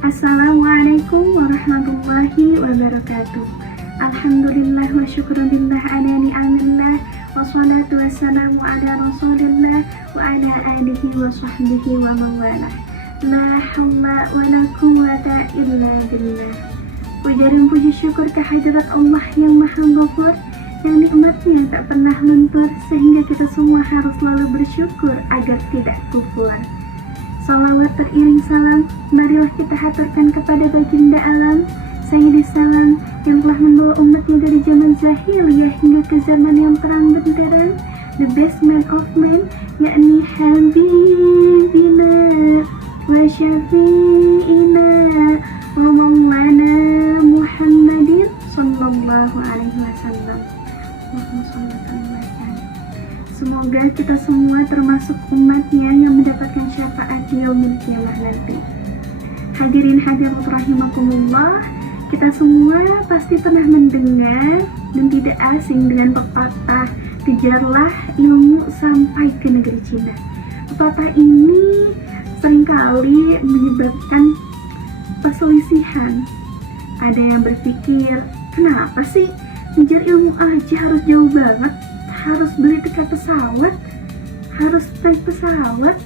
Assalamualaikum warahmatullahi wabarakatuh. Alhamdulillah wa syukrulillah ala ni'amillah wa salatu wassalamu ala rasulillah wa ala alihi wa sahbihi wa mawalah. La hawla wa la quwwata illa billah. Puja dan puji syukur kehadirat Allah yang maha ghafur, yang nikmatnya tak pernah luntur, sehingga kita semua harus selalu bersyukur agar tidak kufur. Salawat teriring salam, marilah kita haturkan kepada baginda alam, Sayyidis Salam, yang telah membawa umatnya dari zaman jahiliyah hingga ke zaman yang terang benderang, the best man of men, yakni Habibina wa Syafi'ina wa Maulana Muhammadin sallallahu alaihi wasallam. Semoga kita semua termasuk umatnya yang mendapatkan syafaat di yaumil qiyamah nanti. Hadirin hadirat rahimakumullah, kita semua pasti pernah mendengar dan tidak asing dengan pepatah kejarlah ilmu sampai ke negeri Cina. Pepatah ini seringkali menyebabkan perselisihan. Ada yang berpikir, kenapa sih ngejar ilmu aja harus jauh banget? Harus beli tiket pesawat, harus naik pesawat.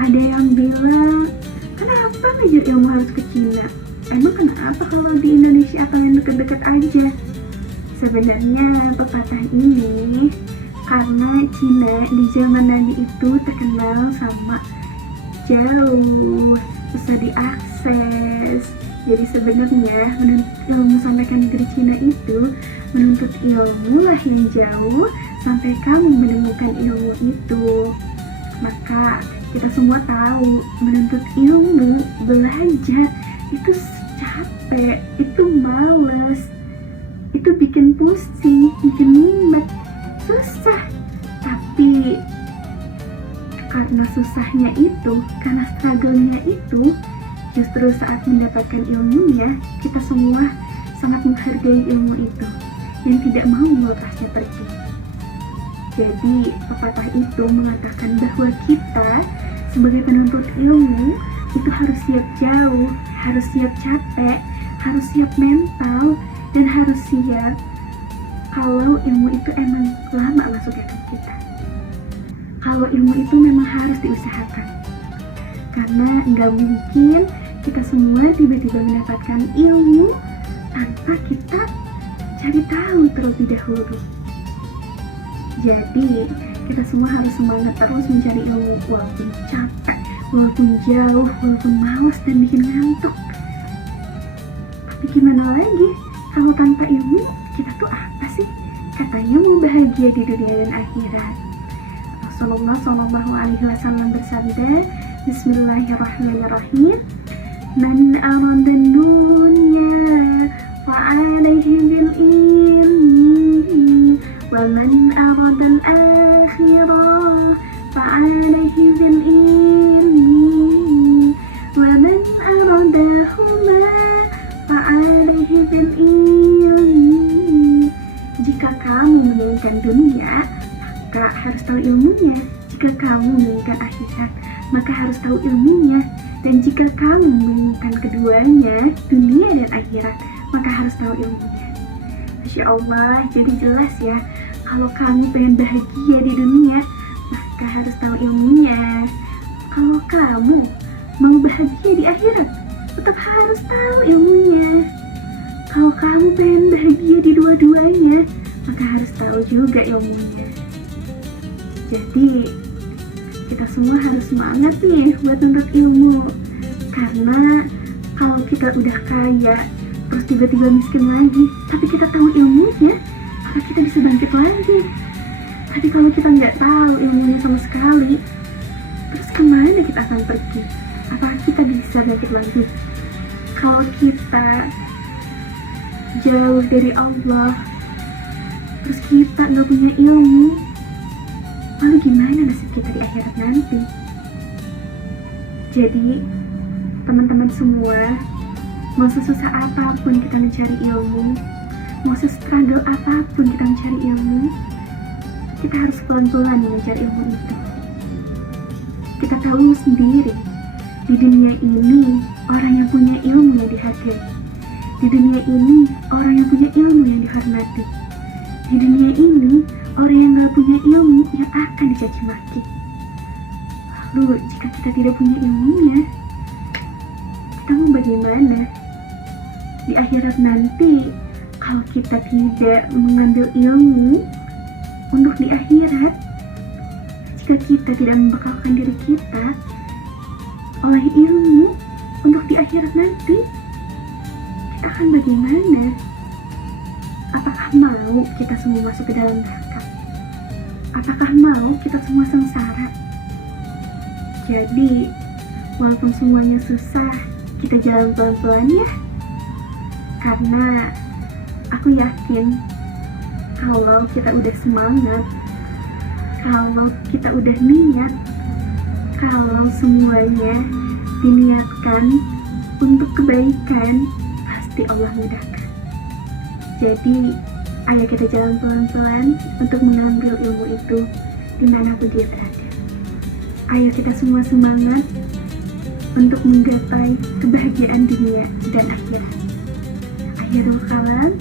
Ada yang bilang, kenapa ngejar ilmu harus ke Cina? Emang kenapa kalau di Indonesia kalian deket-deket aja? Sebenarnya pepatah ini karena Cina di zaman Nabi itu terkenal sama jauh, susah diakses. Jadi sebenarnya menuntut ilmu sampai ke negeri Cina itu menuntut ilmu lah yang jauh sampai kamu menemukan ilmu itu. Maka kita semua tahu menuntut ilmu, belajar itu capek, itu males, itu bikin pusing, bikin mumet, susah. Tapi karena susahnya itu, karena struggle-nya itu, justru saat mendapatkan ilmunya, kita semua sangat menghargai ilmu itu dan tidak mau melepasnya pergi. Jadi pepatah itu mengatakan bahwa kita sebagai penuntut ilmu itu harus siap jauh, harus siap capek, harus siap mental, dan harus siap kalau ilmu itu emang lama masuknya ke kita. Kalau ilmu itu memang harus diusahakan, karena nggak mungkin kita semua tiba-tiba mendapatkan ilmu tanpa kita cari tahu terlebih dahulu. Jadi kita semua harus semangat terus mencari ilmu, walaupun capek, walaupun jauh, walaupun malas dan bikin ngantuk. Tapi gimana lagi kalau tanpa ilmu kita tuh apa sih? Katanya mau bahagia di dunia dan akhirat. Rasulullah Shallallahu Alaihi Wasallam bersabda, Bismillahirrahmanirrahim, Man aradan dunya fa'alaihi bil ilmi wa man aradan akhirah fa'alaihi bil ilmi wa man aradahuma fa'alaihi bil ilmi. Jika kamu menginginkan dunia, maka harus tahu ilmunya. Jika kamu menginginkan akhirat, maka harus tahu ilmunya. Dan jika kamu menginginkan keduanya, dunia dan akhirat, maka harus tahu ilmunya. Masya Allah, jadi jelas ya, kalau kamu pengen bahagia di dunia, maka harus tahu ilmunya. Kalau kamu mau bahagia di akhirat, tetap harus tahu ilmunya. Kalau kamu pengen bahagia di dua-duanya, maka harus tahu juga ilmunya. Jadi kita semua harus semangat nih buat nuntut ilmu. Karena kalau kita udah kaya terus tiba-tiba miskin lagi, tapi kita tahu ilmunya, maka kita bisa bangkit lagi. Tapi kalau kita nggak tahu ilmunya sama sekali, terus kemana kita akan pergi? Apakah kita bisa bangkit lagi? Kalau kita jauh dari Allah, terus kita nggak punya ilmu, lalu gimana nasib kita di akhirat nanti? Jadi teman-teman semua, mau sesusah apapun kita mencari ilmu, mau se-struggle apapun kita mencari ilmu, kita harus pelan-pelan mencari ilmu itu. Kita tahu sendiri, di dunia ini orang yang punya dihargai. Di dunia ini, orang yang punya ilmu yang dihormati. Di dunia ini, orang yang gak punya ilmu yang akan dicaci maki. Lalu, jika kita tidak punya ilmunya, kita mau bagaimana? Di akhirat nanti, kalau kita tidak mengambil ilmu untuk di akhirat, jika kita tidak membekalkan diri kita oleh ilmu untuk di akhirat nanti, kita akan bagaimana? Apakah mau kita semua masuk ke dalam neraka? Apakah mau kita semua sengsara? Jadi, walaupun semuanya susah, kita jalan pelan-pelan ya. Karena aku yakin kalau kita udah semangat, kalau kita udah niat, kalau semuanya diniatkan untuk kebaikan, pasti Allah mudahkan. Jadi, ayo kita jalan pelan-pelan untuk mengambil ilmu itu dimanapun dia berada. Ayo kita semua semangat untuk menggapai kebahagiaan dunia dan akhirat. Akhirul kalam,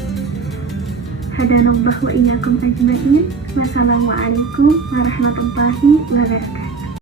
hadanallahu wa iyyakum ajma'in. Wassalamualaikum warahmatullahi wabarakatuh.